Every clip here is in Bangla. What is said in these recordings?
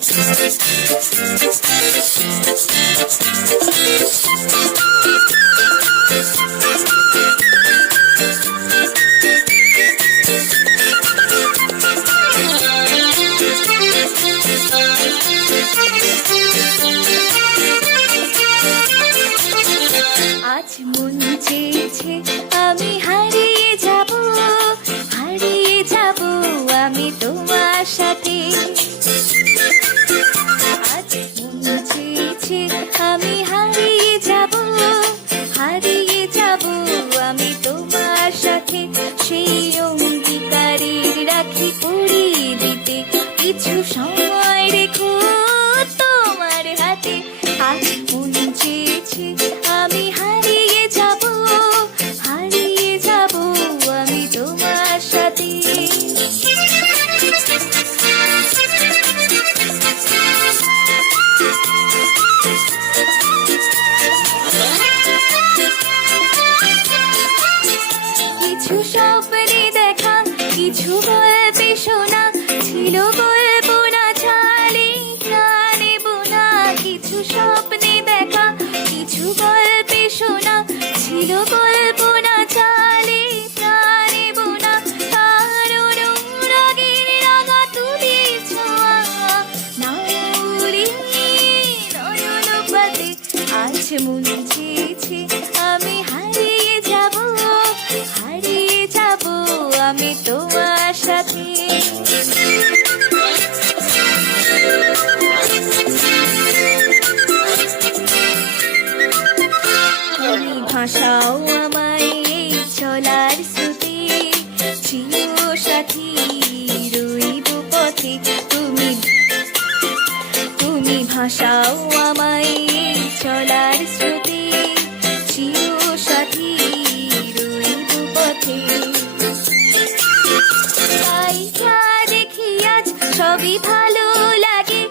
আজ মন চেয়েছে আমি হারিয়ে যাব, হারিয়ে যাব আমি তোমার সাথে। আজ মন চেয়েছে আমি হারিয়ে যাব, হারিয়ে যাব আমি তোমার সাথে। সেই অঙ্গীকারের রাখি পরিয়ে দিতে কিছু সময় রেখো তোমার হাতে। আজ মন চেয়েছে আমি হারিয়ে যাব, হারিয়ে যাব আমি তোমার সাথে। কিছু স্বপ্নে দেখা, কিছু গল্পে শোনা, ছিল গল্প না ছাড়ে প্রাণে বোনা। কিছু স্বপ্নে দেখা, কিছু গল্পে শোনা, ছিল গল্প না চালে প্রাণে বোনা। কারো রাগের রাগা তুলি ছোঁয়া না উড়ে নয়ন পাতে। আজ মন চেয়েছে আমি হারিয়ে যাব, হারিয়ে যাব আমি তোমার সাথে। তুমি ভাষাও আমায় এই চলার স্রোতে, চির সাথী রইব পথে। তুমি ভাষাও আমায় এই চলার স্রোতে, চির সাথী রইব পথে। তাই যা দেখি আজ সবই ভালো লাগে,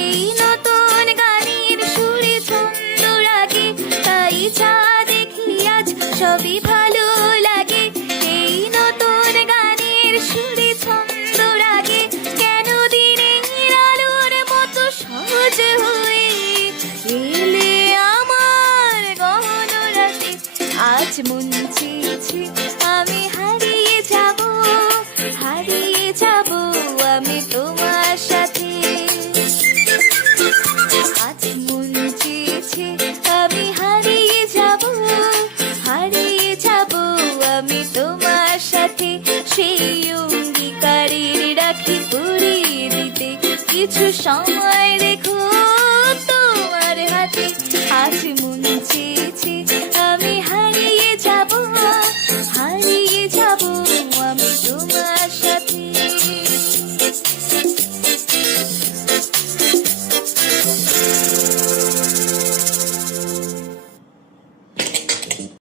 এই নতুন গানের সুরে ছন্দ রাগে। তাই যা দেখি আজ সবই ভালো লাগে, এই নতুন গানের সুরে ছন্দ রাগে। কেন দিনের আলোর মতো সহজ হয়ে এলে আমার গহন রাতে। আজ মন চেয়েছে আমি হারিয়ে যাব, হারিয়ে যাব আমি তোমার সাথে। আজ মন চেয়েছে আমি হারিয়ে যাব, হারিয়ে যাব আমি তোমার সাথে। সেই অঙ্গীকারের রাখি পরিয়ে দিতে কিছু সময় রেখো তোমার হাতে। আজ মন চেয়েছে